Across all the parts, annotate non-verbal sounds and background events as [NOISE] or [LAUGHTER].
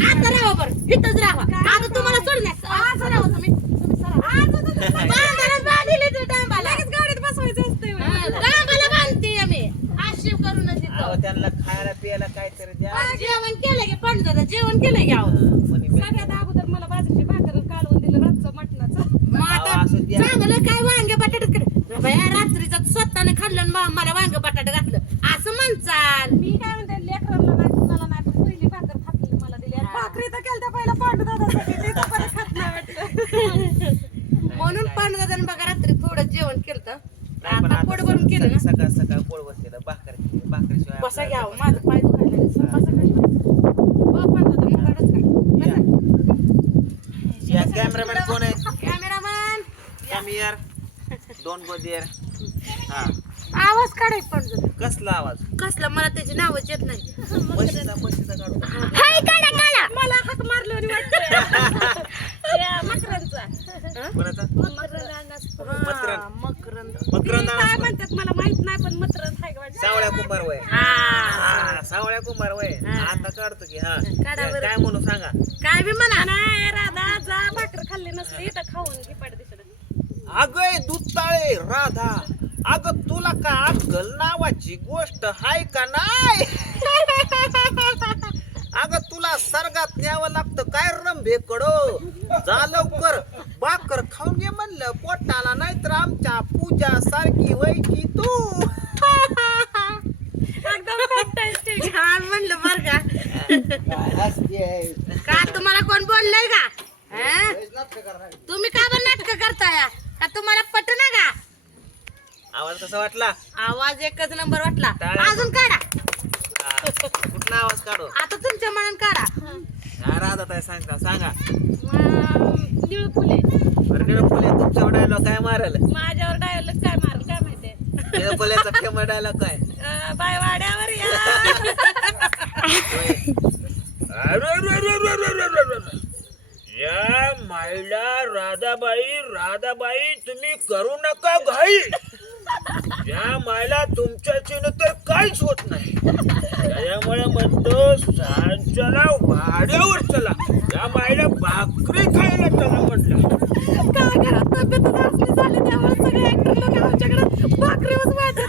आता राहा बरं. इथंच राहा आता तुम्हाला सोडण्यास आज राहा तुम्ही. तुम्ही सरा. [LAUGHS] बांधायला बांधली ते डांबाला. गाडीत बसवायचं असते डांबाला बांधते आम्ही. आशिव करूनच अहो येतो त्यांना खायला प्यायला काहीतरी द्या. जेवण केलं की पण दादा जेवण केलं की आहो सगळ्यात अगोदर मला बाजरीची भाकर कालवून दिलं रातचं मटणाचं मग अहो, आता असं द्या. चांगलं काय वांगे बटाटे कर बया रात्रीचं स्वतःने खाल्लं आणि मा- मला वांग बटाटे घातलं असं म्हणचाल मी काय म्हणते लेकरांना नाही कुणाला नाही पण पहिली भाकर खाल्ली मला दिली आणि भाकरी तर केलं पहिला पांडू दादासाठी. ते तर परत खात नाही वाटतं म्हणून पांडदादाने बघा रात्री थोडं जेवण केलं आता पोट भरून केलं ना. सकाळ सकाळ पोळ बसलेलं भाकर भाकरीशिवाय बसा आपल्याला घ्यावं माझं पाय दुखायला बसा खाली. हो, पांडुदादा. या. कॅमेरामॅन कोण आहे? कॅमेरामॅन. कॅमियर. दोन गोदियर हा. आवाज काढाय पण कसला आवाज? कसला? मला त्याची नावच येत नाही. म्हशीचा म्हशीचा काढू. हाय काढा काढा. मला हाक मारलं आणि वाटतं त्या [LAUGHS] मकरांचा [LAUGHS] कोणाचा? मकरंद. मकरंद. मकरंद काय म्हणतात मला माहीत नाही पण मकरंद हाय का वाटतं? सावळ्या कुंभार वय. हा. सावळ्या कुंभार वय. आता काढतो की हा. काय म्हणू सांगा? काय बी म्हणा. नाही राधा जा भाकर खाल्ली नसली तर खाऊन घे दिसत अगय दुत्ताळे राधा. अग तुला का अक्कल नावाची गोष्ट हाय का नाही? [LAUGHS] अग तुला सर्गात न्यावं लागतं काय रंभे कडो जा लवकर. बाकर खाऊन घे म्हणलं पोटाला नाहीतर आमच्या पूजा सारखी व्हायची तू. एकदम fantastic. छान म्हणलं बर का. का तुम्हाला कोण बोललंय का? [LAUGHS] हं? तुम्ही का बरं नाटक करताय? का तुम्हाला पट ना का? आवाज कसा वाटला? आवाज एकच नंबर वाटला. टाळ्या. अजून काढा. हा, कुठला आवाज काढू? आता तुमच्या मनात काढा. हा, राधा ताई सांगता सांगा. निळ फुले. निळफुले तुमच्यावर डायलॉग काय मारल? माझ्यावर डायलॉग काय मारल काय माहितीये? निळफुल्याचा फेमस डायलॉग काय? अं, बाय वाड्यावर या. या माईला राधाबाई राधाबाई तुम्ही करू नका घाई. या मायला तुमच्याची तर काहीच होत नाही. त्याच्यामुळे म्हणतो सांग चला वाड्यावर चला. या मायला भाकरी खायला चला म्हटलं. काय घरात तब्येतच असली झाली त्यामुळे सगळे ऍक्टर लोक आमच्याकडे भाकरीवर वाटत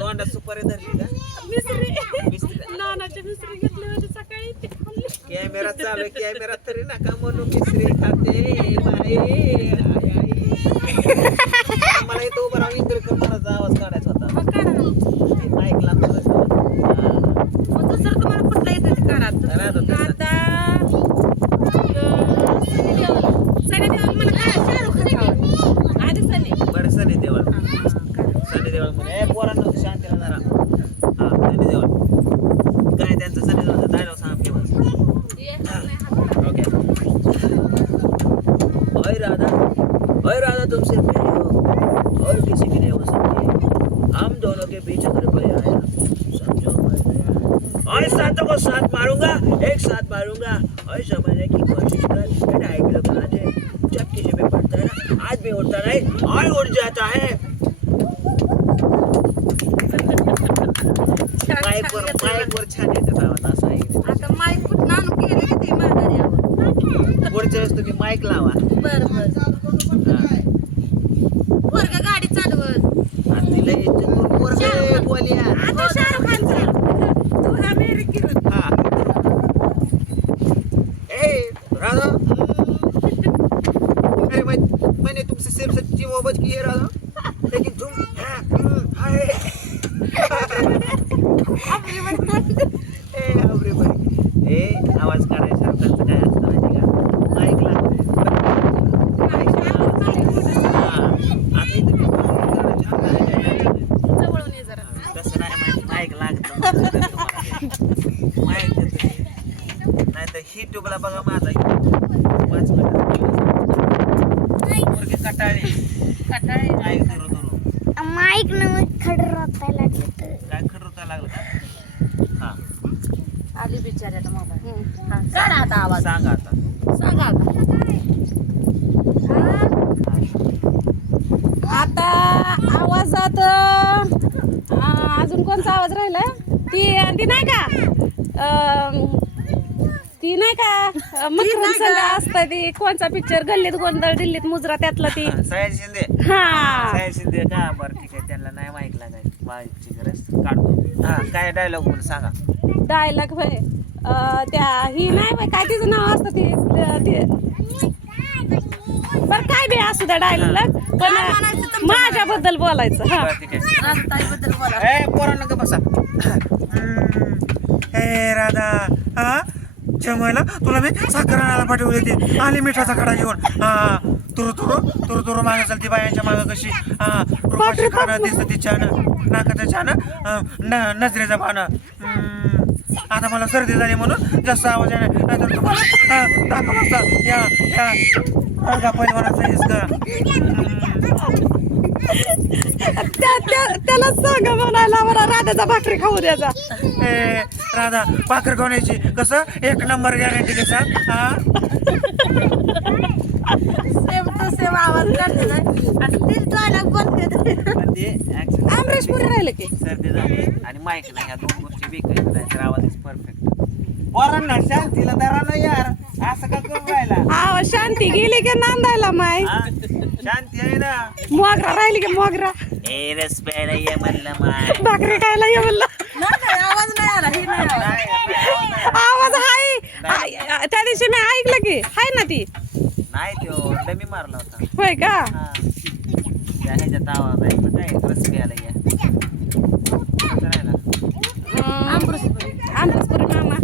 तोंडात सुपारी धरली का? मिसरी. मिसरी. नानाची मिसरी घेतली होती सकाळी. कॅमेरा चालू कॅमेरा तरी नका म्हणू मिसरी खाते बाई इंद्रकर्णाचा आवाज काढायचा होता मग काढा ना. माईक लागतो मग दुसरं तुम्हाला कुठला येतं ते काढा राधा ताई. आता अं, सनी देओल सनी देओल मला काय शाहरुख खान आवडतं. आधी सनी बरं सनी देवळ हा, काढा. सनी देवळ म्हणे ए पोरांनो शांतीला जरा के बीच अगर कोई आया समझो और सातों को साथ मारूँगा एक साथ मारूँगा। और समझने की कोशिश कर ढाई किलो का दे। जब किसी पे पड़ता है ना आज भी उड़ता नहीं और उड़ जाता है। छान, माईक छान वर येतं. माईक वर छान येतात आवाज़ असं आहे आता माईक कुठं आणून केलं ते माघारी पुढच्या वेळेस तुम्ही माईक लावा। बरं बरं। ए आवाज काढायचा त्यांचं काय असतं माहिती का? हा जरा. तसं नाही माहिती माईक लागतं माईक नाही तर ही टुबला बघा माझा पाच मिनिट. कटाळी. कटाळे माईक धरू धरू माईक न खड रोतायला लागलं तर काय खरं लागलं का हा मोबाईल. हा काढा आता आवाज. सांगा आता. सांगा आता. आता आवाजात अं, अजून कोणता आवाज राहिला? ती ती नाही का? अं, ती नाही का? मकरम संघ असतं ती. कोणचा पिक्चर गल्लीत गोंधळ दिल्लीत मुजरा त्यातला ती. साहेब शिंदे. हा. शिंदे का? बरं ठीक आहे. त्यांना नाही माहीत लागायचं. माहिती गरज. काढतो. हा काय डायलॉग म्हणून सांगा. डायलॉग अं, त्या ही नाही बाई, काय तिचं नाव असतं ती? ते- बर काय बी असू द्या डायलॉग पण माझ्याबद्दल बोलायचं हा. बरं ठीक आहे. राधाताईबद्दल बोला. ए पोरांना बसा. हे राधा हा? जमायला तुला मी साखर आणायला पाठवली होती. आली मिठाचा कडा घेऊन. हा तुरु तुरु तुरु तुरु मागे चालती बायांच्या मागं कशी. हा रुपाची खाणं दिसतं तिच्यानं नाकाचं छान नजरेचं पानं हम्म, आता मला सर्दी झाली म्हणून जास्त आवाज आहे नाहीतर तुम्हाला दाखवलं असतं. या या. रंगा पहिलवानाचा हिसका त्याला सांगा म्हणायला मला राधाचा भाकरी खाऊ द्याचा ए, राधा भाकर कोणाची कसं? एक नंबर गॅरंटी कसा हा सेम टू सेम आवाज काढते ना आणि तीच डायलॉग बोलते आमरेश राहिलं की सर्दी झाली आणि माईक नाही ह्या दोन गोष्टी आवाज इज परफेक्ट पोरांना शांतीला धरा ना यार असं का करून राहिला आवा शांती गेली की नांदायला माय हा? शांती आहे ना मोगरा राहिली की मोगरा ए रस प्यायला ये म्हणलं माय भाकरी खायला ये म्हणलं आवाज नाही आला ही नाही आला. नाही, नाही, आवाज हाय हाय. त्या दिवशी मी ऐकलं की हाय ना ती नाही तो डमी मारला होता. होय का? हा. त्या ह्याच्यात आवाज़ आहे काय रस प्यायला ये. असं राहिला. आमरसपुरी मामा.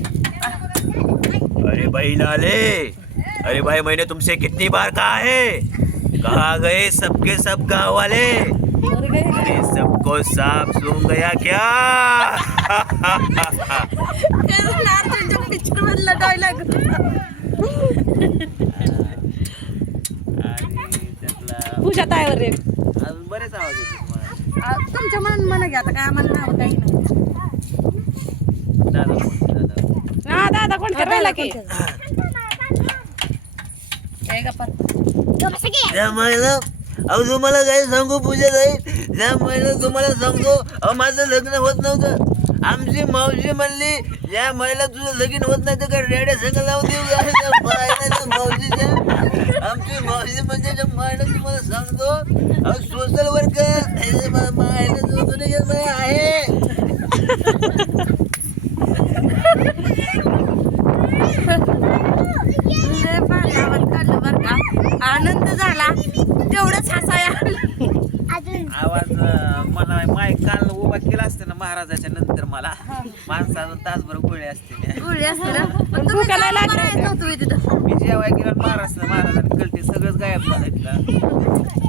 अरे भाई लाले अरे भाई मैंने तुमसे कितनी बार कहा है? कहा गए सबके सब गाँव वाले अरे सबको साफ़ सूंघ गया क्या? कारण अर्जुनच्या पिक्चर मधला डायलॉग पूजा ताईवर रे. अजून बरेच आवाज येतो तुम्हाला. तुमच्या मनात म्हणा घ्या आता काय आम्हाला नाव काही नाही. दादा बोल, दादा. हा दादा कोण राहिला की हे गप्पा. त्या महिला अहो तुम्हाला काय सांगू पूजा ताई? त्या महिला तुम्हाला सांगतो अहो माझं लग्न होत नव्हतं. आमची मावशी म्हणली या महिला तुझं लगीन होत नाही तर काय रेड्या सगळं लावून देऊ मावशीच्या. आमची मावशी म्हणजे त्या महिला तुम्हाला सांगतो सोशल वर्कर महिला आहे लय भारी आवाज काढला बरं का आनंद झाला तेवढंच हसाया अजून आवाज अं, मला माईक काल उभा केला असते ना महाराजाच्या नंतर मला. माणसाला तासभर गोळे असते गुळी असते ना? [LAUGHS] पण तुम्ही नव्हतं तिथं. मी जेव्हा गेला महाराष्ट्र महाराजांनी कलते सगळंच गायब झालं [LAUGHS]